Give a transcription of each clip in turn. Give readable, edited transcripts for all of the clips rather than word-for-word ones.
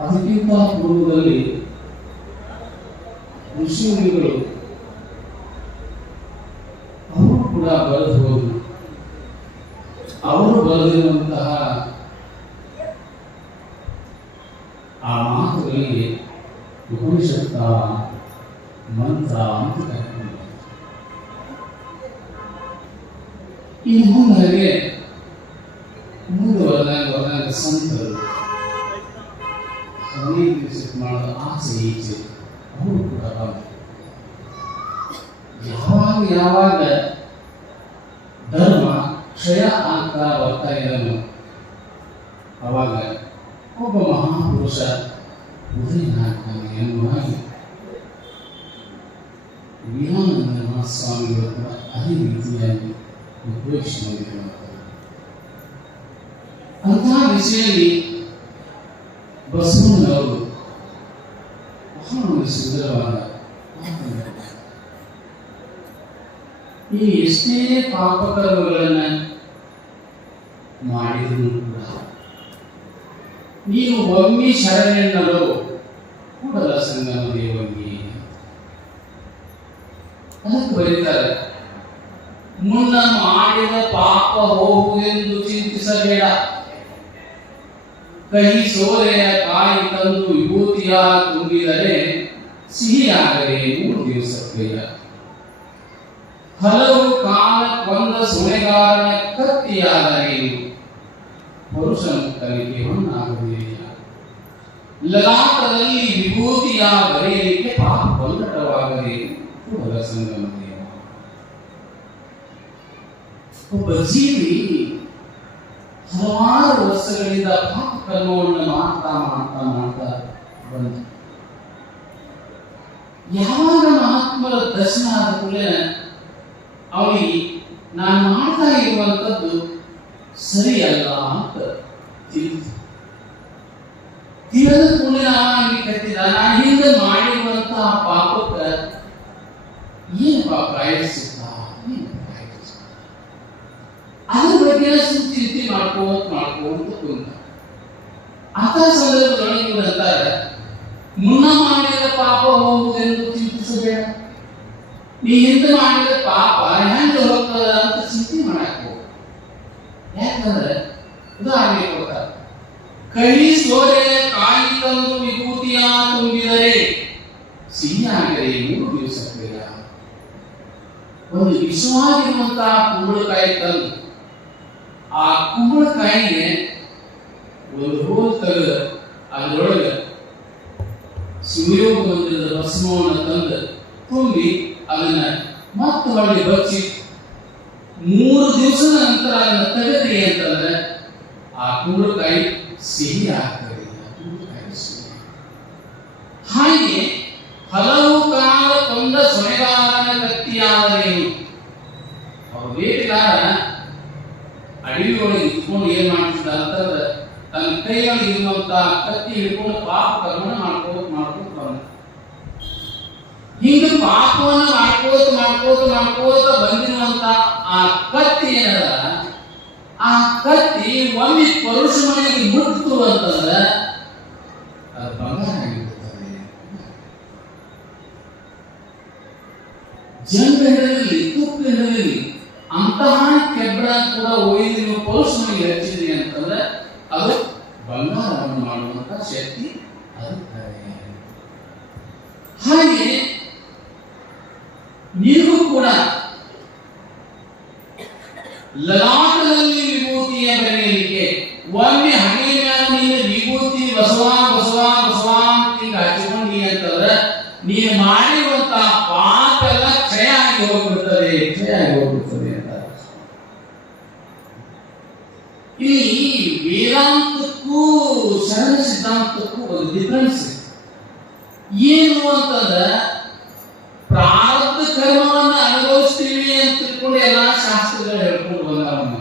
ಅದಕ್ಕಿಂತ ಪೂರ್ವದಲ್ಲಿ ಋಷಿಮುನಿಗಳು ಅವರು ಕೂಡ ಬರೆದು ಹೋದರು. ಅವರು ಬರೆದಿರುವಂತಹ ಆ ಮಾತುಗಳಿಗೆ ಉಪನಿಷತ್ತ ಮಂತ್ರ ಅಂತ ಕರೆಯುತ್ತಾರೆ. ಇನ್ನು ಮುಂದೆ ಮುಂದುವರೆದಾಗ ಸಂತರು ಮಾಡೋ ಆಸೆ ಈಚೆ ಅವರು ಕೂಡ ಯಾವಾಗ ಧರ್ಮ ಕ್ಷಯ ಆಗ್ತಾ ಬರ್ತಾ ಇರಲು ಅವಾಗ ಒಬ್ಬ ಮಹಾಪುರುಷ ಉದಯನಾಗ್ತಾನೆ ಎನ್ನುವಾಗಿ ವಿವೇಕಾನಂದ ಮಹಾಸ್ವಾಮಿಗಳು ಕೂಡ ಅದೇ ರೀತಿಯಾಗಿ ಉಪಯೋಗಿಸಿಕೊಂಡಿದ್ದಾರೆ. ಅಂತಹ ದಿಶೆಯಲ್ಲಿ ಬಸವಣ್ಣನವರು ಬಹಳ ಸುಂದರವಾದ ಈ ಎಷ್ಟೇ ಪಾಪಕರ್ಮಗಳನ್ನು ಮಾಡಿದರೂ ಕೂಡ ನೀವು ಒಮ್ಮೆ ಶರಣೆನ್ನಲು ಕೂಡಲ ಸಂಗಮ ದೇವರಿಗೆ ಅದಕ್ಕೆ ಬರೀತಾರೆ, ಮುನ್ನ ಮಾಡಿದ ಪಾಪ ಹೋಗುವೆಂದು ಚಿಂತಿಸಬೇಡ, ಕಹಿ ಸೋರೆಯ ಕಾಯಿ ತಂದು ವಿಭೂತಿಯ ತುಂಬಿದರೆ ಸಿಹಿಯಾಗರೆ 3 ದಿವಸಕ್ಕೆಯ. ಹಲವು ಕಾಲ ಕೊಂದ ಸುಳೆಗಾರನ ಕತ್ತಿಯಾದರೆ ಪುರುಷ ಮುಕ್ತನಿಗೆ ಹೊನ್ನಾಗುವುದಿಲ್ಲ. ಲಲಾಟದಲ್ಲಿ ವಿಭೂತಿಯ ಬರೆಯಲಿಕ್ಕೆ ಪಾಪ ಕೊಂದಟವಾಗದೆ ಕೂಡಲ ಸಂಗಮ ದೇವ. ಒಬ್ಬ ಜೀವಿ ಹಲವಾರು ವರ್ಷಗಳಿಂದ ಪಾಪ ಕರ್ಮವನ್ನು ಮಾಡ್ತಾ ಬಂದ. ಯಾವಾಗ ಮಹಾತ್ಮರ ದರ್ಶನ ಆದ ಕೂಡಲೇ ಅವನಿಗೆ ನಾನು ಮಾಡ್ತಾ ಇರುವಂಥದ್ದು ಸರಿಯಲ್ಲ ಅಂತ ತಿಳಿದ ಕೂಡಲೇ ಅವನಿಗೆ ಕತ್ತಿದ, ನಾನು ಹಿಂದೆ ಮಾಡಿರುವಂತಹ ಪಾಪಕ್ಕೆ ಏನಪ್ಪ ಪ್ರಾಯಶ್ಚಿತ್ತ, ಅದ್ರ ಬಗ್ಗೆ ಚಿಂತೆ ಮಾಡ್ಕೋತ ಕುಂತ. ಅಂತ ಸಂದರ್ಭದೊಳಗೆ ಅಂತಾರೆ, ಮುನ್ನ ಮಾಡಿದ ಪಾಪ ಹೋಗುವುದೆಂದು ಚಿಂತಿಸಬೇಡ, ನೀ ಹಿಂದೆ ಮಾಡಿದ ಪಾಪ ಹೆಂಗೆ ಹೋಗ್ತದ ಅಂತ ಚಿಂತೆ ಮಾಡಾಕೋ. ಯಾಕಂದ್ರೆ ಉದಾಹರಣೆ ಕೊಡ್ತಾರೆ, ಕಹಿ ಸೋರೆ ಕಾಯಿ ತಂದು ವಿಭೂತಿಯ ತುಂಬಿದರೆ ಸಿಹಿಯಾಗರೆ 3 ದಿವಸಕ್ಕೆಯ. ಒಂದು ವಿಷವಾಗಿರುವಂತಹ ಕುಂಬಳಕಾಯಿ ತಂದು ಆ ಕುಂಬಳಕಾಯಿಗೆ ಒಂದು ಹೋಲ್ ತೆಗೆದು ಅದರೊಳಗೆ ಶಿವಯೋಗ ಮಂದಿರದ ಭಸ್ಮವನ್ನು ತಂದು ತುಂಬಿ ಅದನ್ನ ಮತ್ತೆ ಹೊಳ್ಳಿ ಬಚ್ಚಿ 3 ದಿವಸದ ನಂತರ ಅದನ್ನು ತೆಗೆದ್ರಿ ಅಂತಂದ್ರೆ ಆ ಕುಂಬಳಕಾಯಿ ಸಿಹಿ ಆಗ್ತದೆ. ಹಾಗೆ ಹಲವು ಕಾಲ ಕೊಂದ ಸೊನೆಗಾರನ ಕತ್ತಿಯಾದರೇನು. ಅವರು ಬೇಟೆಗಾರ ಅಡವಿಯೊಳಗೆ ಇಟ್ಕೊಂಡು ಏನ್ ಮಾಡ್ತಿದ್ದ ಅಂತಂದ್ರೆ ತನ್ನ ಕೈಯೊಳಗೆ ಇರುವಂತ ಕತ್ತಿ ಹಿಡ್ಕೊಂಡು ಪಾಪ ಕರ್ಮ ಮಾಡ್ಕೋತ ಬಂದ. ಹಿಂಗ ಪಾಪವನ್ನು ಮಾಡ್ಕೋತ ಬಂದಿರುವಂತ ಆ ಕತ್ತಿ ಏನದ, ಆ ಕತ್ತಿ ಒಮ್ಮೆ ಪರುಷ ಮನೆಗೆ ಮುಟ್ಟಿತು ಅಂತಂದ್ರೆ ಅದು ಬಂಗಾರ ಆಗಿರ್ತದೆ. ಜಂಗ ಹಿಡಿದಿರಲಿ, ತುಪ್ಪ ಹಿಡಿದಿರಲಿ, ಅಂತಹ ಕೆಬ್ಬಳ ಕೂಡ ಒಯ್ದು ನೀವು ಪರುಷ ಮನೆಗೆ ಹಚ್ಚಿದ್ರಿ ಅಂತಂದ್ರೆ ಅದು ಬಂಗಾರವನ್ನು ಮಾಡುವಂತ ಶಕ್ತಿ ಅದಕ್ಕೆ. ಹಾಗೆ ನೀವು ಕೂಡ ಲಲಾಟದಲ್ಲಿ ವಿಭೂತಿಯ ಬರೆಯಲಿಕ್ಕೆ ಒಮ್ಮೆ ಹಣೆಯ ಮೇಲೆ ನೀನು ವಿಭೂತಿ ಬಸವ ಅಂತ ಹಚ್ಚಿಕೊಂಡಿ ಅಂತಂದ್ರೆ ನೀನು ಮಾಡಿರುವಂತಹ ಪಾಪ ಎಲ್ಲ ಕ್ಷಯ ಆಗಿ ಹೋಗ್ಬಿಡ್ತದೆ ಅಂತ. ಇಲ್ಲಿ ವೇದಾಂತಕ್ಕೂ ಶರಣ ಸಿದ್ಧಾಂತಕ್ಕೂ ಒಂದು ಡಿಫರೆನ್ಸ್ ಏನು ಅಂತಂದ್ರೆ, ಪ್ರಾರಬ್ಧ ಕರ್ಮವನ್ನು ಅನುಭವಿಸ್ತೀವಿ ಅಂತ ತಿಳ್ಕೊಂಡು ಎಲ್ಲಾ ಶಾಸ್ತ್ರಗಳು ಹೇಳ್ಕೊಂಡು ಬಂದವನ್ನ.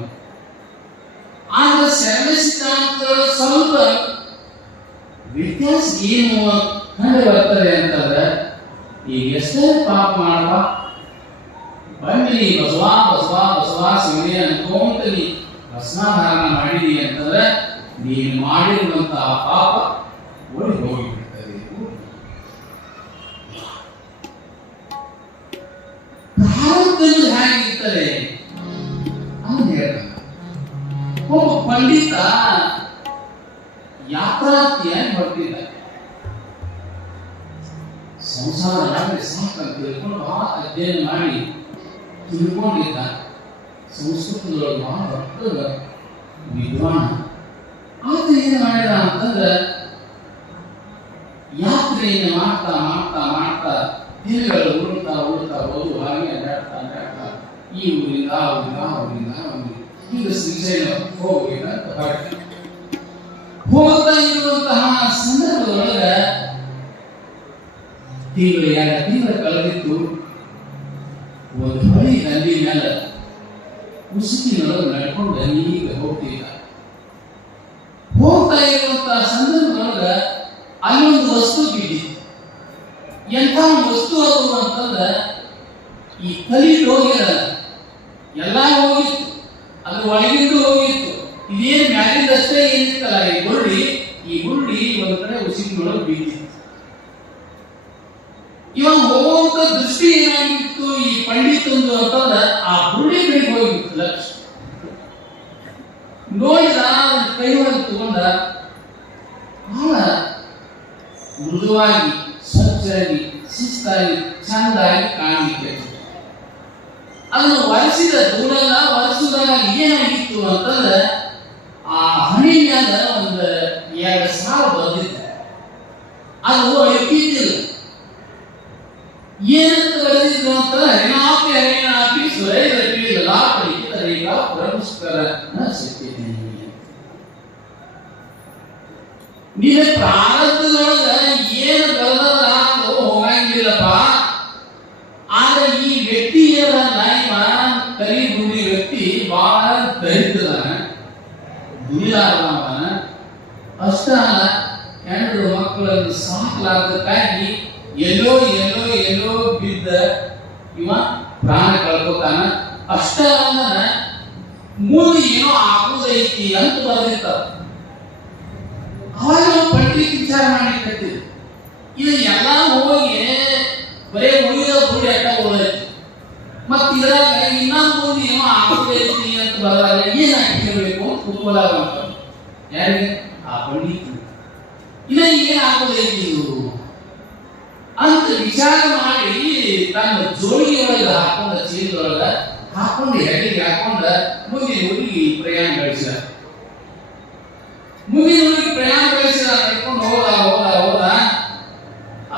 ಆದ್ರೆ ಶರಣ ಸಿದ್ಧಾಂತಗಳು ಸ್ವಲ್ಪ ವ್ಯತ್ಯಾಸ ಏನು ಕಂಡು ಬರ್ತದೆ ಅಂತಂದ್ರೆ, ಈಗ ಎಷ್ಟೇ ಪಾಪ ಮಾಡಪ್ಪ ಬನ್ನಿ ಬಸವ ಶಿವನೇ ಅನ್ಕೊಂತ ನೀ ಭಸ್ಮಾಧಾರಣ ಮಾಡಿದಿ ಅಂತಂದ್ರೆ ನೀನು ಮಾಡಿರುವಂತಹ ಪಾಪ ಪಂಡಿತ ಯಾತ್ರಾರ್ಥಿಯಾಗಿ ಹೊರಟಿದ್ದ. ಸಂಸಾರ ಮಾಡಿ ಸಾಕಂತ ತಿಳ್ಕೊಂಡು ಬಹಳ ಅಧ್ಯಯನ ಮಾಡಿ ತಿಳ್ಕೊಂಡಿದ್ದ. ಸಂಸ್ಕೃತದೊಳಗೆ ಬಹಳ ದೊಡ್ಡ ವಿದ್ವಾನ. ಆತ ಏನು ಮಾಡಿದ ಅಂತಂದ್ರೆ ಯಾತ್ರೆಯನ್ನು ಮಾಡ್ತಾ ಮಾಡ್ತಾ ಮಾಡ್ತಾ ದಿನಗಳು ಉರುಳ್ತಾ ಹೋದು ಹಾಗೆ ಅಡ್ಡಾಡ್ತಾ ಈ ಊರಿಂದ ಆ ಊರಿಂದ ಆ ಊರಿಂದ ಆ ಊರಿಗೆ ಈಗ ಶ್ರೀಶೈಲ ಹೋಗ್ಬೇಕಂತ ಹೊರಟ. ಹೋಗ್ತಾ ಇರುವಂತಹ ಸಂದರ್ಭದೊಳಗ ತಿಂಗಳು ಕಳೆದಿತ್ತು. ಒಂದು ಹೊಳಿ ನದಿ ಮೇಲೆ ಉಸುಕಿನೊಳಗೆ ನಡ್ಕೊಂಡು ಈಗ ಹೋಗ್ತಿದ್ದ. ಹೋಗ್ತಾ ಇರುವಂತಹ ಸಂದರ್ಭದೊಳಗ ಅಲ್ಲೊಂದು ವಸ್ತು ಬಿದ್ದಿತ್ತು. ಎಂಥ ವಸ್ತು ಅದು ಅಂತಂದ್ರೆ ಈ ಕಲಿದು ಹೋಗಿರಲ್ಲ, ಎಲ್ಲ ಹೋಗಿತ್ತು, ಅದು ಒಳಗಿಂದು ಹೋಗಿತ್ತು. ಇದೇನು ಮ್ಯಾಲಿಂದಷ್ಟೇ ಏನಿತ್ತಲ್ಲ ಈ ಗುರುಡಿ ಒಂದು ಕಡೆ ಉಸಿರಿನೊಳಗೆ ಬಿದ್ದಿತ್ತು. ಇವಾಗ ಹೋಗುವಂತ ದೃಷ್ಟಿ ಏನಾಗಿತ್ತು ಈ ಪಂಡಿತಂದು ಅಂತಂದ್ರೆ ಆ ಗುರುಡಿ ಕಡೆಗೆ ಹೋಗಿತ್ತು ಲಕ್ಷ. ನೋಡಿದ ಕೈ ಒಳಗೆ ತಗೊಂಡ ಬಹಳ ಮೃದುವಾಗಿ ಸ್ವಚ್ಛಾಗಿ ಶಿಸ್ತಾಗಿ ಚಂದಾಗಿ ಕಾಣಲಿಕ್ಕೆ ಅದನ್ನು ಒರೆಸಿದ ಧೂಳೆಲ್ಲ ಒರೆಸಿದಾಗ ಏನಾಗಿತ್ತು ಅಂತಂದ್ರೆ ಆ ಹಣಿ ಮ್ಯಾಲ ಒಂದು 2,000 ಬಂದಿತ್ತು. ಅದು ಅಳಿತಿದ್ದಿಲ್ಲ. ಏನಂತ ಬರೆದಿದ್ರು ಅಂತ ಹರಿಣಾಪಿ ಸುರೈರಪಿ ಲಲಾಪಲಿತರೀಗ ಪುರಸ್ಕರ ನಿನ್ನ ಪ್ರಾರಬ್ಧದೊಳಗ ಏನು ಬರೆದಲ್ಲ ಅದು ಹೋಗಂಗಿಲ್ಲಪ್ಪ. ಆದ್ರೆ ಈ ವ್ಯಕ್ತಿ ಕಲಿ ಭೂಮಿ ವ್ಯಕ್ತಿ ಬಹಳ ದರಿದ್ರನ ದುಡಿಲಾರವನ. ಅಷ್ಟ ಅಲ್ಲ, ಹೆಣ್ಣು ಮಕ್ಕಳನ್ನು ಸಾಕಲಾರ್ದಕ್ಕಾಗಿ ಎಲ್ಲೋ ಬಿದ್ದ ಇವ ಪ್ರಾಣ ಕಳ್ಕೊತಾನ. ಅಷ್ಟ ಅಂದ್ರೆ ಮುಂದೆ ಏನೋ ಆಗುದೈತಿ ಅಂತ ಬರೆದಿರ್ತಾರ. ಅವಾಗ ಪಂಡಿತ ವಿಚಾರ ಮಾಡಿ ಇದು ಎಲ್ಲ ಹೋಗಿ ಬರೇ ಉಳಿದ ಗುಡಿ ಅಟ್ಟ ಹೋದೈತಿ. ಮತ್ ಇದ್ರಾಗ ಇನ್ನೊಂದು ಮುಂದೆ ಏನೋ ಆಗುದೈತಿ ಅಂತ ಬರಲ್ಲ, ಏನಾಗಿರ್ಬೇಕು ಅಂತ ಕುತೂಹಲ ಯಾರಿಗೆ ಆ ಪಂಡಿತ ಏನಾಗುದೈತಿ ಇದು ಅಂತ ವಿಚಾರ ಮಾಡಿ ತನ್ನ ಜೋಳಿಗೆಯೊಳಗೆ ಹಾಕೊಂಡ ಚೀಲದೊಳಗ ಹಾಕೊಂಡು ಹೆಗಲಿಗೆ ಹಾಕೊಂಡ ಮುಂದಿನ ಊರಿಗೆ ಪ್ರಯಾಣ ಬೆಳೆಸಿದ. ನಡ್ಕೊಂಡು ಹೋದ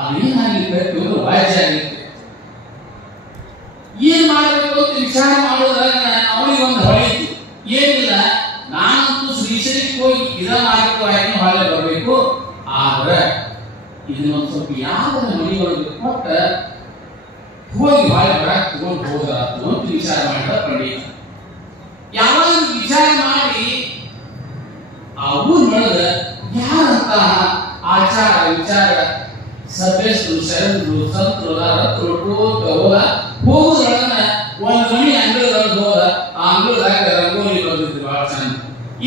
ಅವೇನಾಗಿತ್ತು ವಾಜ್ಯ ಆಗಿತ್ತು. ಏನ್ ಮಾಡಬೇಕು ಅಂತ ವಿಚಾರ ಮಾಡೋದ್ರಾಗ ಅವನಿಗೆ ಒಂದು ಹೊಳೆಯಿತು. ಏನಿಲ್ಲ, ನಾನಂತೂ ಶ್ರೀಶೈಲಕ್ಕೆ ಹೋಗಿ ಇದ ಮಾರ್ಗವಾಗಿ ಹೊಳೆ ಬರಬೇಕು. ಆದ್ರೆ ಇದನ್ನೊಂದು ಸ್ವಲ್ಪ ಯಾವ್ದನ್ನ ಮನೆಯೊಳಗೆ ಕೊಟ್ಟ ಹೋಗಿ ಹೊಳೆ ಬರಕ್ ತಗೊಂಡು ಹೋದ್ರಾತು ಅಂತ ವಿಚಾರ ಮಾಡಿದ ಪಂಡಿತ. ಯಾವಾಗ ವಿಚಾರ ಮಾಡಿ ಆ ಊರಿನೊಳಗ ಯಾರಂತ ಆಚಾರ ವಿಚಾರ ಸಭ್ಯಸ್ಥರು ಶರಣರು ಸಂತರು ರತ್ರು ಹೋಗುದ್ರೊಳಗ ಒಂದು ಮಣಿ ಅಂಗಳದೊಳಗೆ ಹೋದ. ಆ ಅಂಗಳದಾಗ ರಂಗೋಲಿ ಬರೆದಿದ್ರು ಬಹಳ ಚಂದ.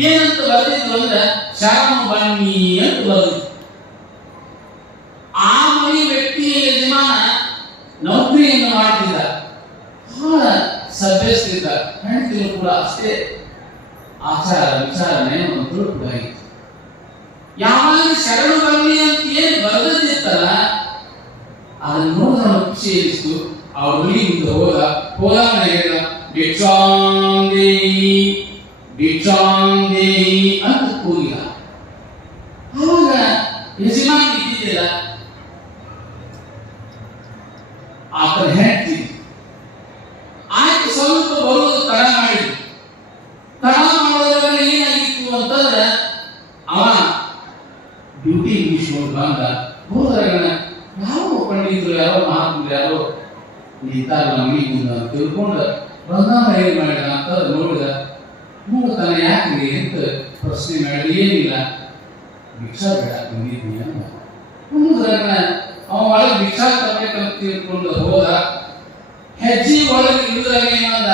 ಏನಂತ ಬರೆದಿದ್ರು ಅಂದ್ರೆ ಶರಣ ಬನ್ನಿ ಅಂತ ಬರೆದಿದ್ರು. ಆ ಮನೆ ವ್ಯಕ್ತಿಯ ಯಜಮಾನ ನೌಕರಿಯನ್ನು ಮಾಡ್ತಿದ್ದ, ಬಹಳ ಸಭ್ಯಸ್ಥಿದ್ದ. ಹೆಂಡತಿರು ಕೂಡ ಅಷ್ಟೇ ಆಚಾರ ವಿಚಾರಣೆ ಒಂದು ಕೂಡ ಇತ್ತು. ಯಾವಾಗ ಶರಣ ಬನ್ನಿ ಅಂತ ಏನು ಬರೆದಿತ್ತಲ್ಲ ಅದನ್ನು ನೋಡಿದ ಖುಷಿ ಇತ್ತು. ಅವ್ರ ಹುಲಿ ಮುಂದೆ ಹೋದಾಗ ಹೇಳಿದ ಭಿಕ್ಷಾಂದೇಹಿ ಅಂತ ಕೂಗಿದ. ಆವಾಗ ಯಜಮಾನ ಇದ್ದಿದ್ದಿಲ್ಲ, ಆತನ ಹೆಂಡತಿ ಆಯ್ತು ಸ್ವಲ್ಪ ಬರೋದು ತಡ ಮಾಡಿದ್ರು. ತಡ ಮಾಡೋದ್ರಾಗ ಏನಾಗಿತ್ತು ಅಂತಂದ್ರೆ ಅವ ಡ್ಯೂಟಿ ಮುಗಿಸ್ಕೊಂಡು ಬಂದ. ಹೋದ್ರಾಗ ಯಾವ ಪಂಡಿತರು ಯಾರೋ ಮಹಾತ್ಮರು ಯಾರೋ ನಿಂತಾರ ನಮಗೆ ಮುಂದೆ ತಿಳ್ಕೊಂಡು ಬಂದಾಗ ಏನ್ ಮಾಡಿದ ಅಂತ ನೋಡಿದ. ನೋಡ್ತಾನೆ ಯಾಕೆ ಅಂತ ಪ್ರಶ್ನೆ ಮಾಡಿ, ಏನಿಲ್ಲ ಭಿಕ್ಷಾ ಬೇಡ ಬಂದಿದ್ವಿ ಅಂತ. ಅವ ಒಳಗೆ ಭಿಕ್ಷಾ ತರಬೇಕಂತ ತಿಳ್ಕೊಂಡು ಹೋದ. ಹೆಜ್ಜೆ ಒಳಗೆ ಇಳಿದ್ರಾಗ ಏನಂದ,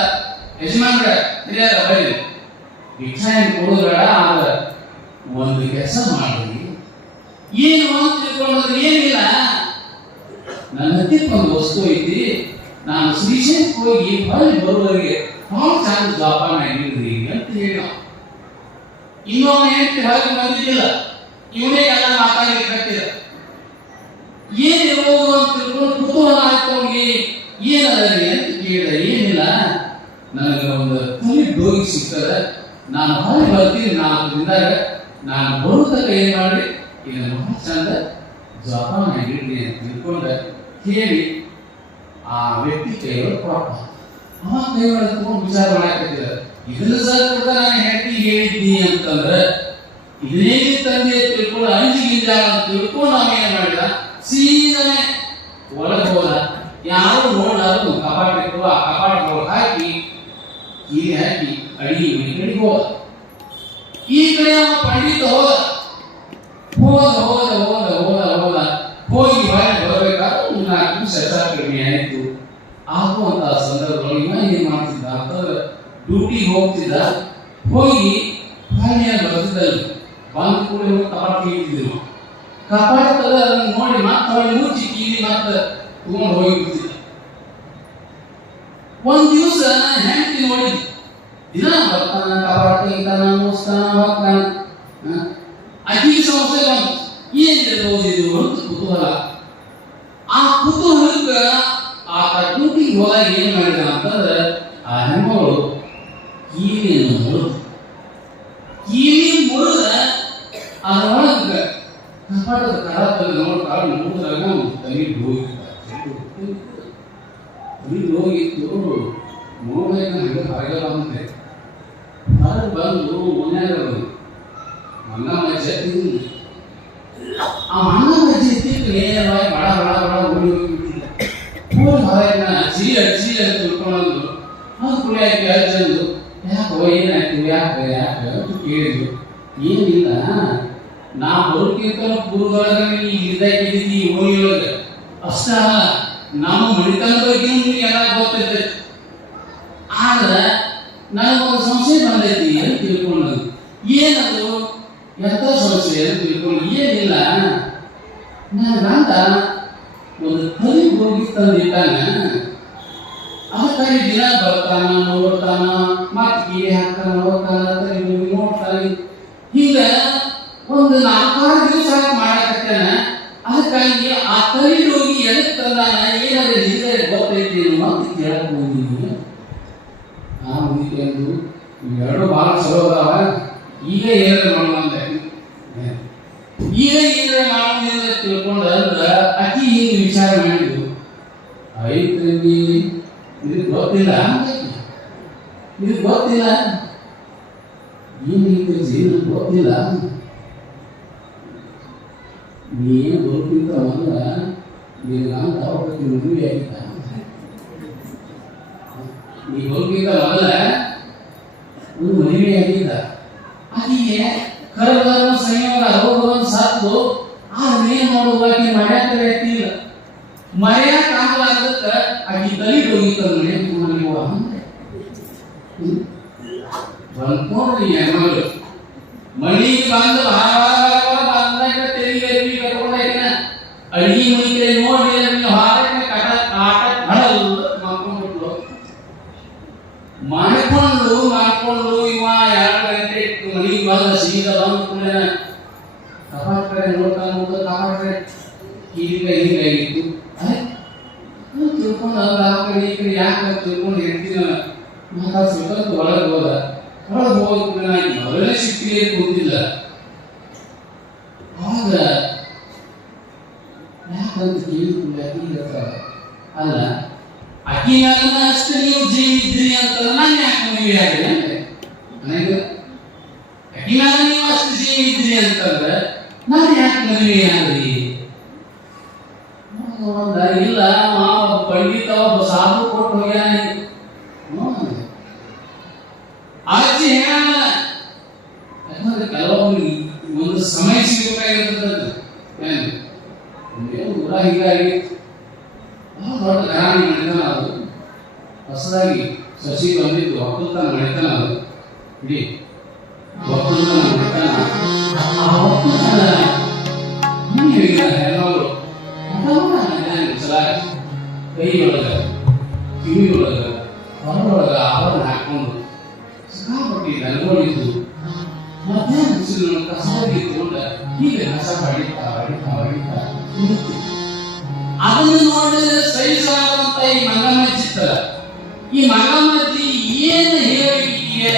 ಯಜಮಾನ್ರ ಹಿರಿಯರ ಬರೀ ಭಿಕ್ಷಾ ಏನು ಕೊಡೋದು ಬೇಡ, ಆದ್ರೆ ಒಂದು ಕೆಲಸ ಮಾಡಿ. ಏನು ಅಂತ ತಿಳ್ಕೊಂಡ್ರೆ ಏನಿಲ್ಲ, ನನ್ನ ಹತ್ತಿರ ಒಂದು ವಸ್ತು ಐತಿ, ನಾನು ಶ್ರೀಶೈಲಕ್ಕೆ ಹೋಗಿ ಹೊರಗೆ ಬರುವವರೆಗೆ ಬಹಳ ಚಂದ ಜೋಪಾನ ಇರ್ರಿ ಅಂತ ಹೇಳ. ಇನ್ನೊಮ್ಮೆ ಹೆಂಡತಿ ಹೊರಗೆ ಬಂದಿದ್ದಿಲ್ಲ, ಇವನೇ ಎಲ್ಲ ಮಾತಾಡ್ಲಿಕ್ಕೆ ಕಟ್ಟಿದ. ಏನ್ ಇರ್ಬೋದು ಅಂತ ತಿಳ್ಕೊಂಡು ಕುತೂಹಲ ಆಯ್ತು ಅವ್ನಿಗೆ. ಏನದ ಅಂತ ಕೇಳಿದ. ಏನಿಲ್ಲ, ನನಗೆ ಒಂದು ತಲೆ ಡೋಗಿ ಸಿಗ್ತದ, ನಾನು ಹೊರಗೆ ಬರ್ತೀನಿ 4 ದಿನದಾಗ, ನಾನು ಬರುತ್ತಕ ಏನ್ ಮಾಡಿ ಇದನ್ನ ಬಹಳ ಚಂದ ಜೋಪಾನಾಗಿಡ್ರಿ ಅಂತ ತಿಳ್ಕೊಂಡ ಕೇಳಿ ಆ ವ್ಯಕ್ತಿ ಕೈಯೊಳಗೆ ಕೊಟ್ಟ. ಅವ ಕೈಯೊಳಗೆ ತಗೊಂಡು ವಿಚಾರ ಮಾಡಾಕತ್ತಿದ. ಇದನ್ನ ಸರ್ ಕೂಡ ನಾನು ಹೆಂಡತಿ ಹೇಳಿದ್ನಿ ಅಂತಂದ್ರೆ ಇದನ್ನೇ ತಂದೆ ತಿಳ್ಕೊಂಡು ಅಂಜಿಗಿಂದ ಅಂತ ತಿಳ್ಕೊಂಡು ನಾವೇನ್ ಮಾಡಿದ, ಸೀದನೆ ಒಳಗೆ ಹೋದ. ಯಾರು ನೋಡಲಾರು ಕಪಾಟ ಇಟ್ಟು ಆ ಕಪಾಟದೊಳಗೆ ಹಾಕಿ ಹೀಗೆ ಹಾಕಿ ಅಡಿಗೆ ಮನೆ ಕಡೆಗೆ ಹೋದ. ಈ ಕಡೆ ಅವ ಪಂಡಿತ ಹೋದ ಹೋದ ಹೋದ ಹೋದ ಹೋದ ಹೋದ ಹೋಗಿ ಹೊರಗೆ ಬರಬೇಕಾದ್ರೆ 4 ನಿಮಿಷ ಕಡಿಮೆ ಆಯಿತು. ಆಗುವಂತ ಸಂದರ್ಭದೊಳಗೆ ಏನ್ ಮಾಡ್ತಿದ್ದ ಅಂತಂದ್ರೆ ಡ್ಯೂಟಿಗೆ ಹೋಗ್ತಿದ್ದ. ಹೋಗಿ ಹೊರಗೆ ಬರ್ತಿದ್ದಲ್ಲಿ ಬಂದ ಕೂಡ ಕಪಾಟ ತೆಗಿತಿದ್ವಿ. ಕಪಾಟ ಅದನ್ನ ನೋಡಿ ಮತ್ತೆ ಹೊರಗೆ ಮುಚ್ಚಿ ಕೀಲಿ ಮತ್ತೆ ತಗೊಂಡು ಹೋಗಿ ಬಿಡ್ತಿದ್ದ. ಒಂದ್ ದಿವಸ ಹೆಂಡತಿ ನೋಡಿದ್, ದಿನ ಬರ್ತಾನ ಕಪಾಟ ತೆಗಿತಾನ, ಮುಗಿಸ್ತಾನ, ಹೋಗ್ತಾನ. ಅಕ್ಕಿ ಸಮಸ್ಯೆ ಬಂತು, ಏನಿದು ಅಂತ ಕುತೂಹಲ. ಆ ಕುತೂಹಲಕ್ಕ ಆ ಡ್ಯೂಟಿಗೆ ಹೋದಾಗ ಏನ್ ಮಾಡಿದ ಅಂತಂದ್ರೆ ಆ ಹೆಣ್ಣು ಕೀಲಿಯನ್ನು ಮುರಿದ ಅದರೊಳಗೆ ಕಪಾಟದ ಕಡತಲ್ಲಿ ನೋಡ್ತಾಳ. ನೋಡಿದಾಗ ತಲೆ ಹೋಗಿತ್ತು. ನೋಡ್ಬೇಕು ಹಂಗೆ ಹೊರಗೆ ಬಂದೆ. ಹೊರಗೆ ಬಂದು ಮನ್ಯಾಗ ಮನ್ನ ಮಜ್ಜೆ ತಿಂದು ಆ ಮನ್ನ ಮಜ್ಜೆ ತಿಂದು ನೇರವಾಗಿ ಬಡ ಬಡ ಬಡ ಓಡಿ ಹೋಗಿಬಿಟ್ಟಿಲ್ಲ. ಹೋಗಿ ಹೊರಗಿನ ಅಜ್ಜಿ ಅಜ್ಜಿ ಅಂತ ತಿಳ್ಕೊಂಡು ಅದು ಕುಡಿಯಾಕಿ ಅಜ್ಜಂದು ಯಾಕೋ ಏನಾಯ್ತು ಯಾಕೆ ಯಾಕೆ ಅಂತ ಕೇಳಿದ್ರು. ಏನಿಲ್ಲ, ನಾ ಬರೋಕ್ಕಿಂತ ಪೂರ್ವದೊಳಗೆ ನೀ ಇದ್ದಾಗಿದ್ದೀವಿ ಓಣಿಯೊಳಗೆ ಅಷ್ಟ ಅಲ್ಲ, ನಮ್ಮ ಮಣಿತನದ ಬಗ್ಗೆ ನಿಮ್ಗೆ ಎಲ್ಲ ಗೊತ್ತೈತೆ. ಆದ್ರೆ ನನಗೊಂದು ಸಂಶಯ ಬಂದೈತಿ ಅಂತ ತಿಳ್ಕೊಂಡದ್ದು. ಏನದು ಎಂತ ಸಂಶಯ ಅಂತ ತಿಳ್ಕೊಂಡು, ಏನಿಲ್ಲ, ನನ್ನ ಗಂಡ ಒಂದು ಕಲಿ ಹೋಗಿ ತಂದಿಟ್ಟಾನ. ಅದಕ್ಕಾಗಿ ದಿನ ಬರ್ತಾನ, ನೋಡ್ತಾನ, ಮತ್ತೆ ಕೀರೆ ಹಾಕ್ತಾನ, ಹೋಗ್ತಾನ, ತಲೆ ಹೋಗಿ ನೋಡ್ತಾನೆ. ಹಿಂಗ ಒಂದು 4-6 ದಿವಸ ಮಾಡಕತ್ತಾನ. ಅದಕ್ಕಾಗಿ ಆ ತಲೆ ಹೋಗಿ ಎದಕ್ಕೆ ತಂದಾನ, ಏನಾದ್ರೆ ನಿಜ ಗೊತ್ತೈತಿ ಅಂತ ಕೇಳಕ್ ಹೋಗಿದ್ದೀನಿ. ಆ ಮುಗಿಕೊಂಡು ಇವೆರಡು ಭಾಳ ಚಲೋ ಅದಾವ. ಈಗ ಏನಾರ ಮಾಡುವಂತ ಈಗ ಏನಾರ ಮಾಡೋದಿಲ್ಲ ತಿಳ್ಕೊಂಡು ಅಂದ್ರೆ ಅಕ್ಕಿ ಹಿಂಗೆ ವಿಚಾರ ಮಾಡಿದ್ದು. ಐತ್ರಿ ಇದು ಗೊತ್ತಿಲ್ಲ, ಇದು ಗೊತ್ತಿಲ್ಲ, ಏನು ಗೊತ್ತಿಲ್ಲ. ನೀನು ಬರೋಕ್ಕಿಂತ ಮೊದಲ ನೀನು ನಾನು ತಾವಕ್ಕೆ ಮದುವೆ ಆಗಿದ್ದ. ನೀ ಬರೋಕ್ಕಿಂತ ಮೊದಲ ಒಂದು ಮದುವೆ ಆಗಿದ್ದ. ಅದಿಗೆ ಕರಗಳನ್ನು ಸಂಯೋಗ ರೋಗವನ್ನು ಸತ್ತು ಏನ್ ಮಾಡೋದಾಗಿ ಮರ್ಯಾಕ ವ್ಯಕ್ತಿಲ್ಲ. ಮರ್ಯಾಕ ಆಗಲಾರ್ದಕ್ಕ ಆಕಿ ತಲೆ ಹೋಗಿತ್ತಂದ್ರೆ ಬಂದ್ಕೊಂಡ್ರಿ ಹೆಣ್ಮಗಳು ಮಣಿಗೆ ಬಂದು ಬಂದಾಗ ತೆರಿಗೆ ಕಟ್ಕೊಂಡ ಅಡಿಗೆ ಮಣಿಗೆ ನೋಡಿ ಹಾರಕ್ಕೆ ಕಾಟ ಮಾಡ್ಕೊಂಡ್ಬಿಟ್ಲು. ಮಾಡ್ಕೊಂಡು ಇವ 2 ಗಂಟೆ ಮಣಿಗೆ ಬಂದ ಸೀದಾ ಬಂದ್ಕೊಂಡ ಕಪಾಟ ಕಡೆ ನೋಡ್ತಾನ. ಕಪಾಟ ಕಡೆ ಹೀಗಾಗಿತ್ತು. ತಿಳ್ಕೊಂಡು ಆ ಕಡೆ ಈ ಕಡೆ ಯಾಕೆ ತಿಳ್ಕೊಂಡು ಹೇಳ್ತೀನಿ ಮಾತಾಡ್ಸ್ಬೇಕಂತ ಒಳಗೆ ಹೋದ. ಒಳಗೆ ಹೋದ ಮೊದಲನೇ ಶಿಫ್ಟಿಗೆ ಕೂತಿಲ್ಲ. ಆಗ ಯಾಕಂತ ಕೇಳಿಲ್ಲ. ಅಲ್ಲ ಅಕ್ಕಿ ಅಷ್ಟು ನೀವು ಜೀವಿದ್ರಿ ಅಂತ ನಾನು ಯಾಕೆ ಮದುವೆ ಆಗಿದೆ ನನಗೆ ಅಕ್ಕಿ ನೀವು ಅಷ್ಟು ಜೀವಿದ್ರಿ ಅಂತಂದ್ರೆ ನಾನು ಯಾಕೆ ಮದುವೆ ಆದ್ರಿ? ಇಲ್ಲ ಪಂಡಿತ ಒಬ್ಬ ಸಾಧು ಕೊಟ್ಟು ಹೋಗ್ಯಾನ. ಅಜ್ಜಿ ಹೇಳ ಯಾಕಂದ್ರೆ ಕೆಲವೊಮ್ಮೆ ಒಂದು ಸಮಯ ಸಿಗಬೇಕಾಗಿರ್ತದೆ. ಊರ ಹೀಗಾಗಿ ದೊಡ್ಡ ಘರಾಣಿ ಮನೆತನ ಅದು. ಹೊಸದಾಗಿ ಸಸಿ ಬಂದಿದ್ದು ಒಕ್ಕಲ್ತನ ಮನೆತನ ಅದು. ಇಡೀ ಒಕ್ಕಲ್ತನ ಮನೆತನ. ಆ ಒಕ್ಕಲ್ತನ ಹೆಣ್ಣವರು ಕೈ ಒಳಗ ಕಿವಿ ಒಳಗ ಹೊರೊಳಗ ಆವರಣ ಹಾಕೊಂಡು ಸಿಕ್ಕಾಪಟ್ಟಿ ನಲ್ಕೊಂಡಿದ್ದು. ಮತ್ತೆ ಕೂಸಿನ ಕಸವಾಗಿ ತಗೊಂಡ ಹೀಗೆ ಕಸ ಹೊಡಿತಾ ಹೊಡಿತಾ ಹೊಡಿತಾ ಅದನ್ನು ನೋಡಿದ್ರೆ ಸಹಿಸಲಾದಂತ ಈ ಮಂಗಮ್ಮ ಚಿತ್ರ. ಈ ಮಂಗಮ್ಮಜ್ಜಿ ಏನು ಹೇಳಿಕೆ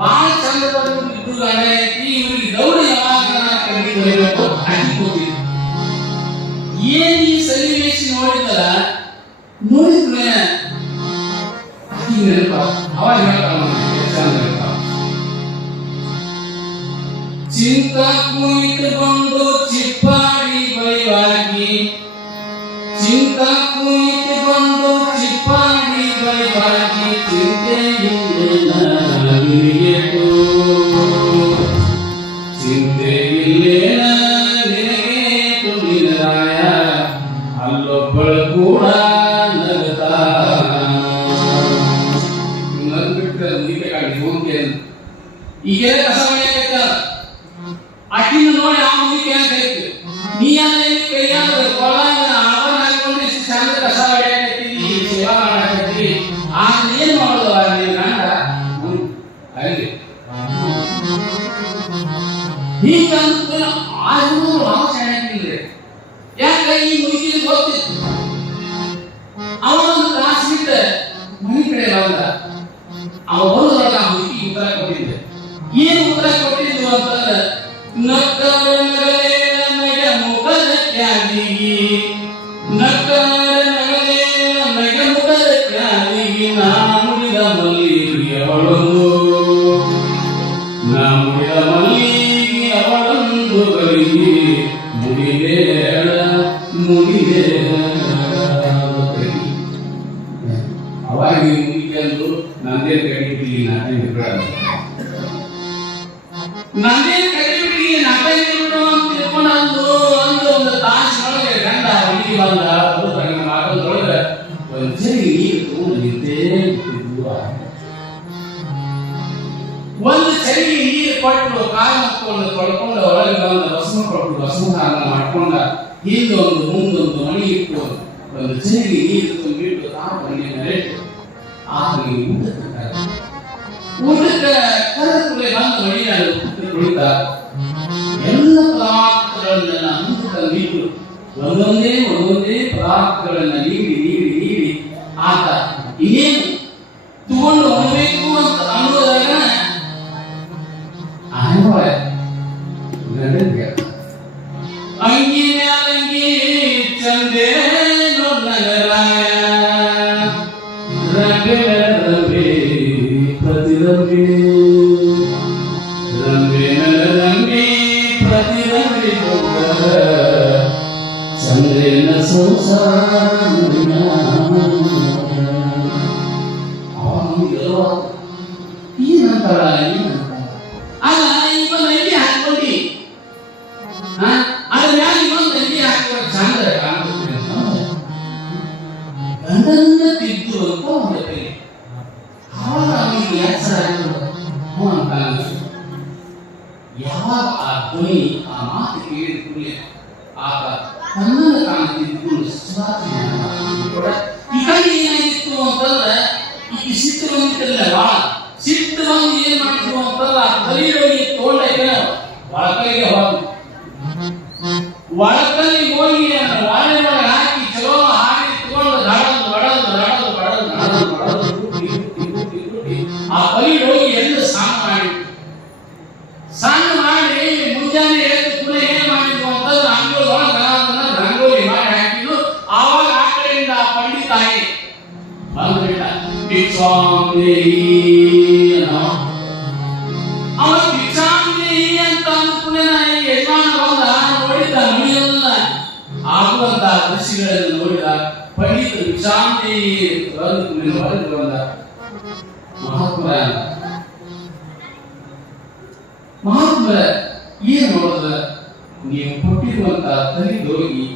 ಬಹಳ ಚಂದವಾಗಿ ಇದ್ದು ಗಂಡ ಐತಿ, ಇವ್ರಿಗೆ ದೌಡ ಯಾವಾಗ ಕಡಿಮೆ ಬರಬೇಕು ಹಾಕಿ ಕೂತಿದ್ರು. ಏನ್ ಈ ಸನ್ನಿವೇಶ ನೋಡಿದಲ್ಲ, ನೋಡಿದ್ರೆ ನೆನಪ ಅವಾಗ ಹೇಳ್ತಾವ, ಚಿಂತಕ್ಕೂ ಇಟ್ಟುಕೊಂಡು ಚಿಪ್ಪಾಡಿ ಬೈವಾಗಿ, ಚಿಂತಕ್ಕೂ ಇಟ್ಟುಕೊಂಡು ಚಿಪ್ಪಾಡಿ ಬೈವಾಗಿ, ಚಿಂತೆ ಇಲ್ಲೇನೋ ಚಿಂತೆ ಇಲ್ಲೇನ ನಿನಗೆ ತುಂಬಿದರಾಯ, ಅಲ್ಲೊಬ್ಬಳು ಕೂಡ ನಗತಾ ನಗ್ಬಿಟ್ರೆ ನೀತೆ ಕಾಡಿ ಹೋಗಿ ಈಗ ಕಸ ಹೊಡೆಯಕ ಅಕ್ಕಿನ ನೋಡಿ ಆ ಮುಗಿಕೆ ಹಾಕೈತಿ. ನೀ ಕೈಯಾಗ ಕೊಳಗ ಅವನ ಹಾಕೊಂಡು ಇಷ್ಟು ಚಂದ ಕಸ ಹೊಡೆಯಕತ್ತೀವಿ, ಸೇವಾ ಮಾಡಕತ್ತೀವಿ, ಆಗ ಏನ್ ಮಾಡೋದು ನೀನ್ ಗಂಡ ಅಲ್ಲಿ ಹೀಗಂತ ಆದ್ರೂ ನಾವು ಚೆನ್ನಾಗಿಲ್ರಿ. ಯಾಕೆ ಈ ಮುಗಿಗೆ ಗೊತ್ತಿತ್ತು. ಅವನೊಂದು ಕ್ಲಾಸ್ ಬಿಟ್ಟ ಮನೆ ಕಡೆ ಬಂದ, ಅವ ಬರೋದ್ರೊಳಗ ಆ ಮುಗಿಗೆ ಉತ್ತರ ಕೊಟ್ಟಿದ್ದೆ. ಏನು ಉತ್ತರ ಕೊಟ್ಟಿದ್ದು ಅಂತಂದ್ರೆ, ನಕ್ಕರೇ ನಗ ಮುಖದ ತ್ಯಾಗಿಗಿ, ನಕ್ಕರೇ ನಗ ಮುಖದ ತ್ಯಾಗಿಗಿ, ನಾ ಮುಡಿದ ಮಲ್ಲಿಗೆ ಅವಳೊಂದು, ನಾ ಮುಡಿದ ಮಲ್ಲಿಗೆ ಅವಳೊಂದು ಗಳಿಗೆ ಮುಡಿದೇಳ ಮುಡಿದೇಳ. ಅವಾಗ ಮುಗಿಗೆ ಅಂದು ನಂದೇ ಕಡಿಬಿಡಿ ನಾಟಕ ನಂದೇ ಕಡಿಬಿಡಿ ನಾಟಕ ಅಂತ ತಿಳ್ಕೊಂಡು ಅಂದು ಒಂದು ತಾಸಿನೊಳಗೆ ಗಂಡ ಹುಡುಗಿ ಬಂದ. ಆಟದೊಳಗೆ ಒಂದು ಚರಿ ನೀರು ತಗೊಂಡು ನಿಂತೇ ಒಂದು ಚರಿ ನೀರು ಕೊಟ್ಟು ಕಾಲು ಹಾಕೊಂಡು ತೊಳ್ಕೊಂಡು ಒಳಗೆ ಬಂದ ರಸಮ ಕೊಟ್ಟು ರಸಮಹಾರ ಮಾಡ್ಕೊಂಡ ಹಿಂದೊಂದು ಮುಂದೊಂದು ಮಣಿ ಇಟ್ಟು ಒಂದು ಚರಿ ನೀರು ತುಂಬಿಟ್ಟು ತಾನು ಮನೆ ನೆರೆಟ್ಟು ಆತನಿಗೆ ಊಟಕ್ಕೆ ಕರೆದುಕೊಳ್ಳೆ ಬಂದು ಮನೆಯಲ್ಲಿ ಕುಳಿತ ಎಲ್ಲ ಪದಾರ್ಥಗಳನ್ನ ಅಂದುಕೊಂಡು ಒಂದೊಂದೇ ಪದಾರ್ಥಗಳನ್ನ ನೀಡಿ ಆತ ಇನ್ನೇನು ತಗೊಂಡು ಹೋಗಬೇಕು ಅಂತ ಅನ್ನೋದಾಗ ಅಂಗಿ ಅಂಗಿ ಚಂದೇನೋ ನಗರಾಯ ರವೆ ಪ್ರತಿರಂಬಿ ರಂಬೆ ಪ್ರತಿರಂಬಿ ಚಂದ್ರನ ಸಂಸಾರ ಏನಂತಾರ ಅಲ್ಲ ಇವನ್ ನಂಗೆ ಹಾಕೊಂಡಿ ಅದ್ರ ಮ್ಯಾಲ ಇನ್ನೊಂದು ನಂಗೆ ಹಾಕುವ ಚಂದ ಗಂಡನ್ನ ತಿದ್ದು ಅಂತ ಒಂದು ಬೆಲೆ. ಆವಾಗ ಅವನಿಗೆ ಯಾಕೆ ಅಂತ ಯಾವಾಗ ಆ ಧ್ವನಿ ಆ ಮಾತು ಕೇಳಿದ ಕೂಡಲೇ ಆಗ ತನ್ನನ್ನು ತಾನು ತಿದ್ದುಕೊಂಡು ಈ ಕಡೆ ಏನಾಗಿತ್ತು ಅಂತಂದ್ರೆ ಈ ಸಿಟ್ಟು ಬಂದಿತ್ತಲ್ಲ ಭಾಳ ಸಿಟ್ಟು ಬಂದು ಏನ್ ಮಾಡಿದ್ರು ಅಂತಂದ್ರೆ ಆ ಕಲಿಯೋಗಿ ತಗೊಂಡ ಒಳಕಲಿಗೆ ಹೋಗಿ ಒಳಕಲ್ಲಿ ಹೋಗಿ ವಾಳೆ ಒಳಗೆ ಹಾಕಿ ಚಲೋ ಹಾಕಿ ತಗೊಂಡು ಆ ಕಲಿ ಹೋಗಿ ಎಂದು ಸಣ್ಣ ಮಾಡಿ ಮುಂಜಾನೆ ಎದ್ದು ಕೂಡ ಏನ್ ಮಾಡಿದ್ರು ಅಂತಂದ್ರೆ ರಂಗೋಲಿ ಮಾಡಿ ಹಾಕಿದ್ರು. ಆವಾಗ ಆ ಕಡೆಯಿಂದ ಪಂಡಿತ ಆಗಿ ಬಂದ್ಬಿಟ್ಟ ಅವ ಭಿಕ್ಷಾಂದೇಹಿ ಅಂತ ಅಂದ್ಕೊಂಡೆ ಯಜಮಾನ ಬಂದ ನೋಡಿದ ಮನೆಯೆಲ್ಲ ಆಗುವಂತ ದೃಶ್ಯಗಳನ್ನು ನೋಡಿದ ಪಂಡಿತ ಭಿಕ್ಷಾಂದೇಹಿ ಹೊರಗೆ ಬಂದ. ಮಹಾತ್ಮ ಏನ್ ನೋಡಿದ, ನೀವು ಕೊಟ್ಟಿರುವಂತ ತಲೆದೋಗಿ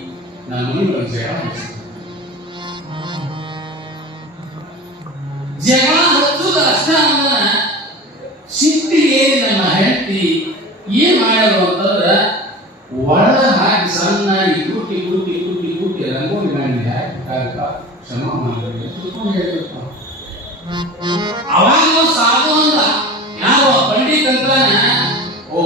ನಾನು ಜಗಳ ಹಚ್ಚುದ ಅಷ್ಟ ಸಿಟ್ಟಿಗೆ ನನ್ನ ಹೆಂಡತಿ ಏನ್ ಮಾಡ್ಯಾರು ಅಂತಂದ್ರ ಒಳ ಹಾಕಿ ಸಣ್ಣಾಗಿ ಗುಟ್ಟಿ ಗುಟ್ಟಿ ಗುಟ್ಟಿ ಗುಟ್ಟಿ ರಂಗೋಲಿ ಮಾಡಿ ಹಾಕಿ ಕ್ಷಮ ಮಾಡಿ ಅವಾಗ ಸಾಧು ಅಂದ ಯಾವ ಪಂಡಿತ ಅಂತಾನ, ಓ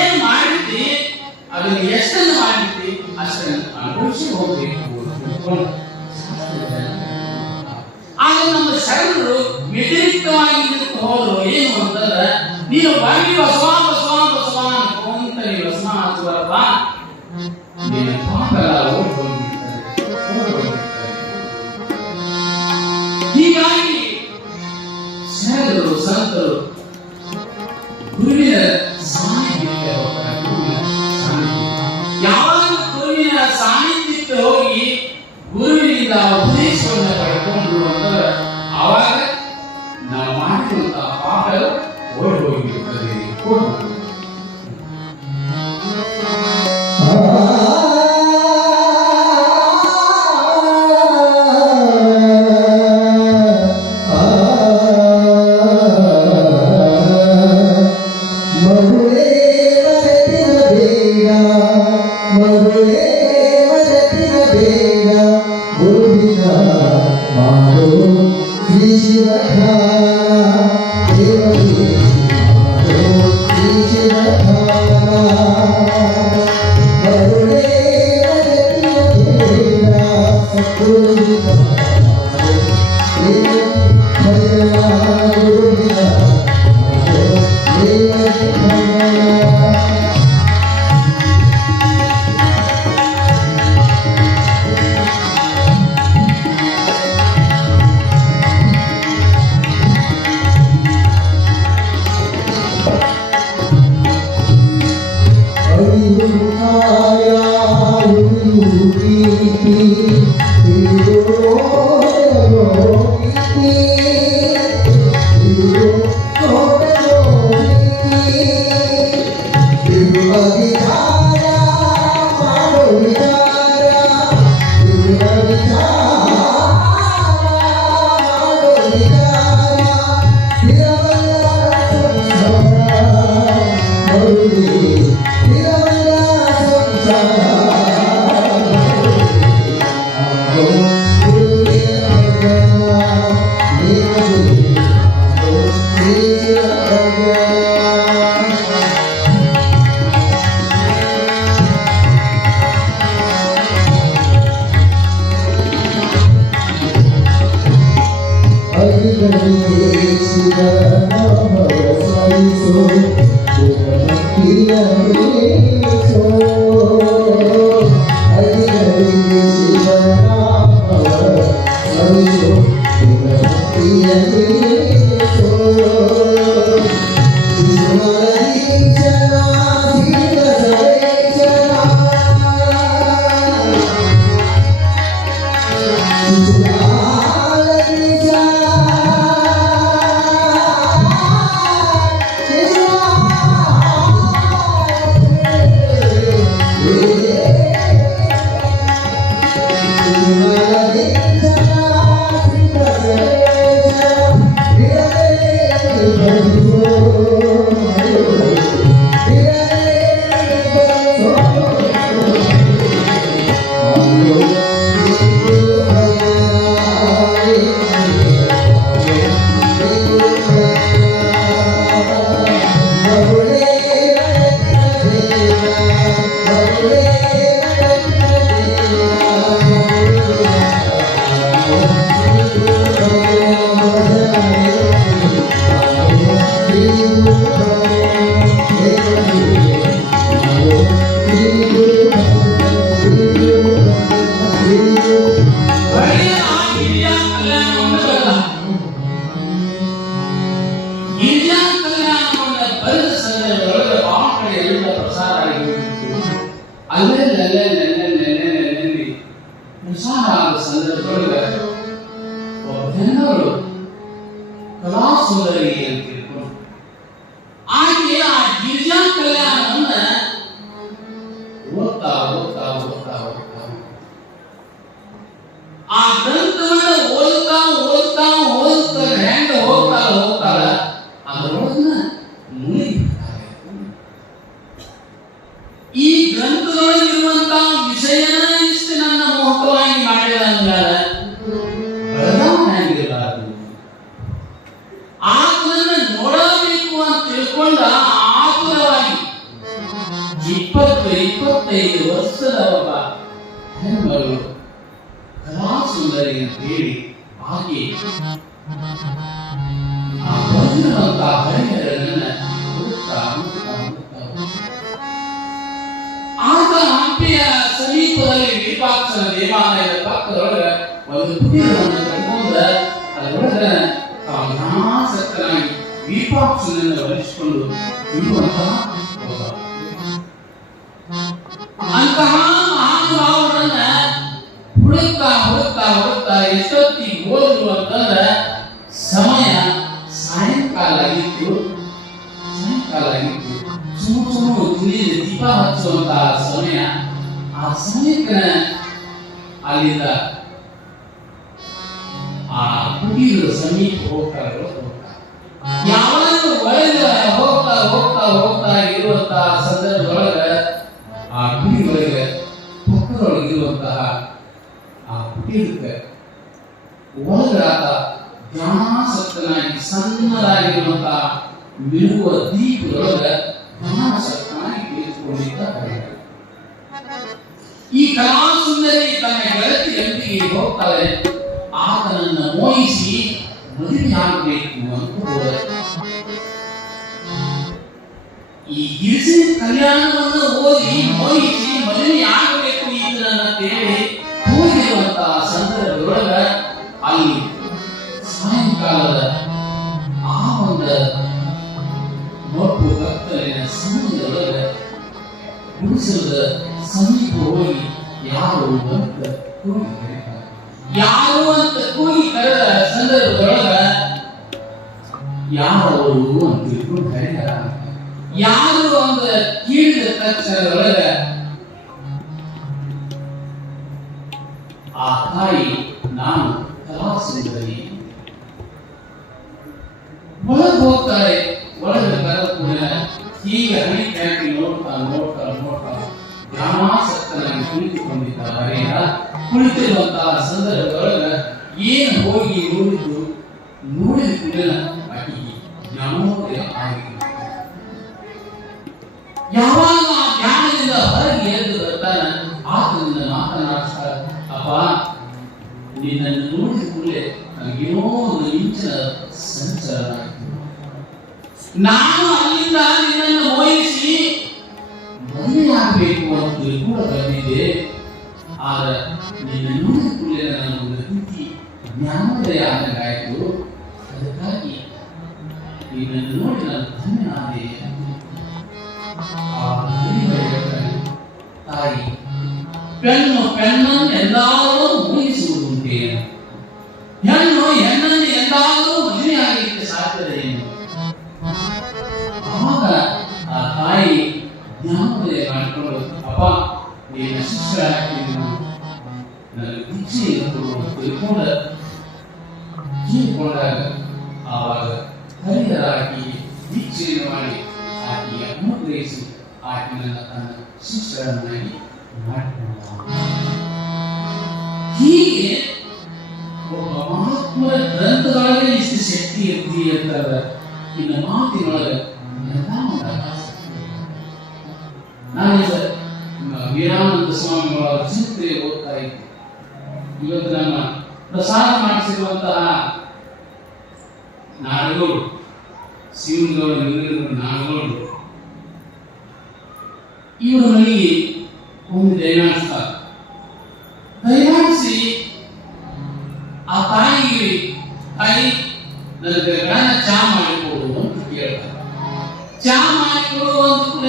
ಏನ್ ಮಾಡಿದ್ದಿ ಅದನ್ನ ಎಷ್ಟನ್ನು ಮಾಡಿದ್ದಿ ಅಷ್ಟನ್ನು ಅನುಭವಿಸಿ ಹೋಗ್ಬೇಕು. ಆಗ ನಮ್ಮ ಶರಣರು ವ್ಯತಿರಿಕ್ತವಾಗಿ ಹೋದ್ರು. ಏನು ಅಂತಂದ್ರೆ ನೀನು ಬಾಗಿ ಬಸವ ಬಸವ ಬಸವ ಅನ್ಕೊಂತ ನೀವು ಬಸವ ಹಚ್ಚುವರಪ್ಪ ನೀನು ಪಾಪೆಲ್ಲ ಓಡಿ ಹೋಗ್ಬಿಡ್ತಾರೆ. ಹೀಗಾಗಿ ಶರಣರು ಸಂತರು ಗುರುವಿನ ಸಾನ್ನಿಧ್ಯಕ್ಕೆ ಹೋಗ್ತಾರೆ. ಯಾವಾಗ ಗುರುವಿನ ಸಾನ್ನಿಧ್ಯಕ್ಕೆ ಹೋಗಿ ಗುರುವಿನಿಂದ ಉಪದೇಶವನ್ನು ಪಡ್ಕೊಂಡ್ರು ಅಂತಂದ್ರೆ ಆವಾಗ ನಾವು ಮಾಡಿರುವಂತಹ ಪಾಪ ಓಡಿ ಹೋಗಿಬಿಡ್ತದೆ. ಕಲಾಸುಂದರಿ ಅಂತ ತಿಳ್ಕೊಂಡು ಆಕೆ ಆ ಗಿರಿಜಾ ಕಲ್ಯಾಣವನ್ನ ಓದ್ತಾ ಓದ್ತಾ ಓದ್ತಾ ಓದ್ತಾ ಆ ಗ್ರಂಥವನ್ನ ಓದ್ತಾ ಓದ್ತಾ ಓದ್ತಾ ಹೆಂಗ ಹೋಗ್ತಾ ಹೋಗ್ತಾಳ ಅದರೊಳಗನ್ನ ಮುಳುಗಿಬಿಡ್ತಾಳೆ. ಈ ಗ್ರಂಥದೊಳಗಿರುವಂತಹ ವಿಷಯನ ಇಷ್ಟು ನನ್ನ ಮೋಹಕವಾಗಿ ಮಾಡಿದಂಗಾರ ಬಡದಾವನಾಗಿರಬಾರದು. ಆತನನ್ನ ಮಗಳು ಕಲಾ ಸುಂದರಿ ಅಂತ ಹೇಳಿ ಆಕೆ ಆ ಬಂದಿರುವಂತ ಹರಿಹರನನ್ನ ಹುಡುಕ್ತಾ ಹುಡುಕ್ತಾ ಹುಡುಕ್ತಾ ಆಗ ಹಂಪಿಯ ಸಮೀಪದಲ್ಲಿ ವಿರೂಪಾಕ್ಷನ ದೇವಾಲಯದ ಪಕ್ಕದೊಳಗೆ ಒಂದು ಕುಟೀರವನ್ನು ಕಟ್ಕೊಂಡ ಅದರೊಳಗೆ ಅನಾಸಕ್ತನಾಗಿ ವಿರೂಪಾಕ್ಷನನ್ನು ವರಿಸಿಕೊಂಡು ಇರುವಂತಹ ಅಂತಹ ಮಹಾನುಭಾವರನ್ನ ಹುಡುಕ್ತಾ ಹುಡುಕ್ತಾ ಹುಡುಕ್ತಾ ಎಷ್ಟೊತ್ತಿಗೆ ಹೋದ್ರು ಅಂತಂದ್ರೆ ಸಮಯ ಸಾಯಂಕಾಲ ಆಗಿತ್ತು. ಸುಮ್ಮ ದೀಪ ಹಚ್ಚುವಂತಹ ಸಮಯ. ಆ ಸಮಯಕ್ಕೆ ಅಲ್ಲಿಂದ ಆ ಕುಟೀರದ ಸಮೀಪ ಹೋಗ್ತಾರೆ. ಯಾವಾಗ ಒಳಗೆ ಹೋಗ್ತಾ ಹೋಗ್ತಾ ಹೋಗ್ತಾ ಇರುವಂತಹ ಸಂದರ್ಭದೊಳಗೆ ಆ ಗುಡಿ ಒಳಗೆ ಪಕ್ಕದೊಳಗಿರುವಂತಹ ಆ ಕುಟೀರಕ್ಕೆ ಒಳಗಾತ ಜ್ಞಾನಾಸಕ್ತನಾಗಿ ಸಣ್ಣದಾಗಿರುವಂತಹ ಮಿರುಗುವ ದೀಪದೊಳಗೆ ಜ್ಞಾನಾಸಕ್ತನಾಗಿ ಕುಳಿತುಕೊಂಡಿದ್ದ ಈ ಕಲಾ ಸುಂದರಿ ತನ್ನ ಗೆಳತಿಯೊಂದಿಗೆ ಹೋಗ್ತಾಳೆ. ಆತನನ್ನು ಮೋಹಿಸಿ ಮದುವೆಯಾಗಬೇಕು ಅಂತ ಹೋದ. ಈ ಗಿರಿಜನ ಕಲ್ಯಾಣವನ್ನು ಓದಿ ಮೋಹಿಸಿ ಮದುವೆಯಾಗಬೇಕು ಈತನನ್ನ ಹೇಳಿ ಹೋಗಿರುವಂತಹ ಸಂದರ್ಭದೊಳಗ ಅಲ್ಲಿ ಸಾಯಂಕಾಲದ ಆ ಒಂದು ಮಬ್ಬು ಕತ್ತಲಿನ ಸಮಯದೊಳಗೆ ಗುಡಿಸಲದ ಸಮೀಪ ಹೋಗಿ ಯಾರು ಅಂತ ಕೂಗಿ ಕರೀತಾರೆ. ಯಾರು ಅಂತ ಕೂಗಿ ಕರೆದ ಸಂದರ್ಭದೊಳಗ ಯಾರವರು ಅಂತ ತಿಳ್ಕೊಂಡು ಕರೀತಾರ. ಯಾರು ಅಂತ ಕೇಳಿದ ತಕ್ಷಣದೊಳಗ ಆ ತಾಯಿ ನಾನು ಕಲಾ ಸುಂದರಿ ಒಳಗೆ ಹೋಗ್ತಾರೆ. ಒಳಗೆ ಕರೆದ ಕೂಡ ಈಗ ಹಣಿ ಕ್ಯಾಂಟಿ ನೋಡ್ತಾ ನೋಡ್ತಾ ನೋಡ್ತಾ ಜ್ಞಾನಾಸಕ್ತನಾಗಿ ಕುಳಿತುಕೊಂಡಿದ್ದಾರೆ. ಕುಳಿತಿರುವಂತಹ ಸಂದರ್ಭದೊಳಗೆ ಏನು ಹೋಗಿ ನೋಡಿದ ಕೂಡ ಆಕೆಗೆ ಜ್ಞಾನೋದಯ ಆಗಿದೆ. ಯಾವಾಗ ಜ್ಞಾನದಿಂದ ಹೊರಗೆ ಎದ್ದು ಬರ್ತಾನೆ ಆತನಿಂದ ಮಾತನಾಡ್ತಾರೆ. ಅಪ್ಪ, ನಿನ್ನನ್ನು ನೋಡಿದ ಕೂಡಲೇ ನನಗೇನೋ ಒಂದು ಇಂಚಿನ ಸಂಚಾರ ಆಯಿತು. ನಾನು ಅಲ್ಲಿಂದ ನಿನ್ನನ್ನು ಮೋಹಿಸಿ ಮದುವೆಯಾಗಬೇಕು ಅಂತ ಕೂಡ ಬಂದಿದ್ದೆ. ಆದರೆ ನಿನ್ನ ನೋಡಿದ ಕೂಡಲೇ ನನ್ನ ಒಂದು ರೀತಿ ಜ್ಞಾನೋದಯ ಆದಂಗಾಯಿತು. ಅದಕ್ಕಾಗಿ ನಿನ್ನನ್ನು ನೋಡಿ ನಾನು ಧನ್ಯನಾದೆ. ತಾಯಿ, ಪೆಣ್ಣನ್ನು ಎಂದಾದರೂ ಮೋಹಿಸುವುದುಂಟೆ? ಹೆಣ್ಣು ಹೆಣ್ಣನ್ನು ಎಂದಾದರೂ ಮದುವೆಯಾಗಲಿಕ್ಕೆ ಸಾಧ್ಯದೇನು? ಆಗ ಆ ತಾಯಿ ಜ್ಞಾನೋದಯ ಮಾಡಿಕೊಂಡು, ಅಪ್ಪ, ನಿನ್ನ ಶಿಷ್ಯರಾಗ್ತೀನಿ, ನನಗೆ ದೀಕ್ಷೆ ತಿಳ್ಕೊಂಡಾಗ ಆವಾಗ ಹರಿಹರಾಗಿ ದೀಕ್ಷೆಯನ್ನು ಮಾಡಿ ಆಕೆಯ ಅನುಗ್ರಹಿಸಿ ಆಕೆಯನ್ನು ತನ್ನ ಶಿಷ್ಯರನ್ನಾಗಿ ಮಾಡಿಕೊಂಡ. ಹೀಗೆ ಒಬ್ಬ ಮಹಾತ್ಮರ ಗ್ರಂಥದೊಳಗೆ ಇಷ್ಟು ಶಕ್ತಿ ಇರ್ತಿ ಅಂತಾರೆ. ಇನ್ನು ಮಾತಿನೊಳಗೆ ನಾನೀಗ ವೀರಾನಂದ ಸ್ವಾಮಿಗಳ ಚಿಂತೆ ಓದ್ತಾ ಇದ್ದೆ. ಇವತ್ತು ನಮ್ಮ ಪ್ರಸಾರ ಮಾಡಿಸಿರುವಂತಹ ನಾಡಗೌಡು ಶಿವನಗೌಡ ನಾಡಗೌಡು ಇವರ ಮನೆಗೆ ಒಂದು ದಯಮಾಡಿಸ್ತಾರೆ. ದಯಮಾಡಿಸಿ ಆ ತಾಯಿಗೆ, ತಾಯಿ ನನಗೆ ಗಣನ ಚಾ ಮಾಡಿಕೊಡು ಅಂತ ಕೇಳ್ತಾರೆ. ಚಾ ಮಾಡಿಕೊಡು ಅಂತ ಕೂಡ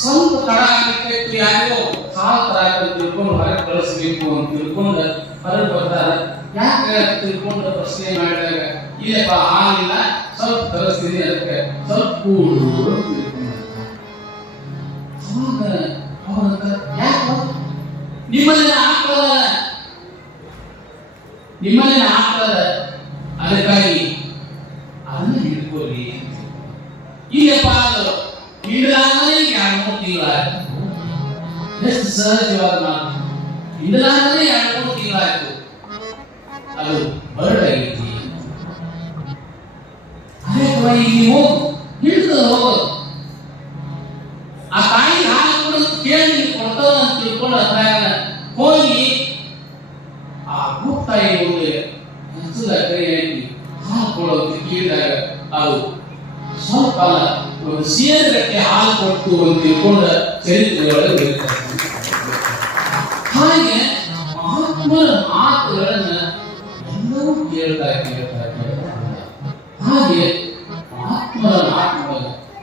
ಸ್ವಲ್ಪ ತಡ ಆಗಬೇಕು, ಯಾರೋ ಸಾಲು ತರ ತಿಳ್ಕೊಂಡು ಹೊರಗೆ ಕಳಿಸ್ಬೇಕು ಅಂತ ತಿಳ್ಕೊಂಡು ಹೊರಗೆ ಬರ್ತಾರೆ. ಯಾಕೆ ತಿಳ್ಕೊಂಡು ಪ್ರಶ್ನೆ ಮಾಡಿದಾಗ, ಇಲ್ಲಪ್ಪ ಹಾಲಿಲ್ಲ, ಸ್ವಲ್ಪ ಕಳಿಸ್ತೀನಿ, ಅದಕ್ಕೆ ಸ್ವಲ್ಪ ಕೂಡು ಅಂತ ತಿಳ್ಕೊಂಡು ಅವಾಗ ಯಾಕೆ ನಿಮ್ಮಲ್ಲಿ ಹಾಕ್ತದ ಅದಕ್ಕಾಗಿ ಅದನ್ನ ಹಿಡ್ಕೊಳ್ಳಿ. ಇಲ್ಲಪ್ಪ ಅದು ಹಿಂಡಲಾಗಲೇ 2-3 ತಿಂಗಳಾಯ್ತು. ಎಷ್ಟು ಸಹಜವಾದ ಮಾತು. ಹಿಂಡಲಾಗಲೇ 2-3 ತಿಂಗಳಾಯ್ತು, ಅದು ಬರಡಾಗೈತಿ. ಅದೇ ಇಲ್ಲಿ ಹೋಗು, ಹಿಡಿದು ಹೋಗೋದು. ಆ ತಾಯಿ ಹಾಲು ಕೇಳಿ ಕೊಡ್ತದ ಅಂತ ತಿಳ್ಕೊಂಡು ಹೋಗಿ ಹೋಗಿ ಆ ಭೂತಾಯಿ ಮುಂದೆ ಹಚ್ಚದ ಕೈ ಹಾಕಿ ಹಾಲು ಕೊಡೋದು ಕೇಳಿದಾಗ ಅದು ಸ್ವಲ್ಪ ಅಲ್ಲ ಒಂದು ಸೇರಗಟ್ಟೆ ಹಾಲು ಕೊಟ್ಟು ಅಂತ ತಿಳ್ಕೊಂಡ ಚರಿತ್ರೆಯೊಳಗೆ ಇರ್ತಾರೆ. ಹಾಗೆ ಮಹಾತ್ಮರ ಮಾತುಗಳನ್ನ ಎಲ್ಲವೂ ಕೇಳ್ತಾ ಹಾಗೆ ಮಹಾತ್ಮರ ಮಾತುಗಳ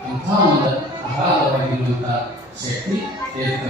ಅಂಥ ಒಂದು ಅಗಾಧವಾಗಿರುವಂತಹ ಶಕ್ತಿ ಇರ್ತದೆ.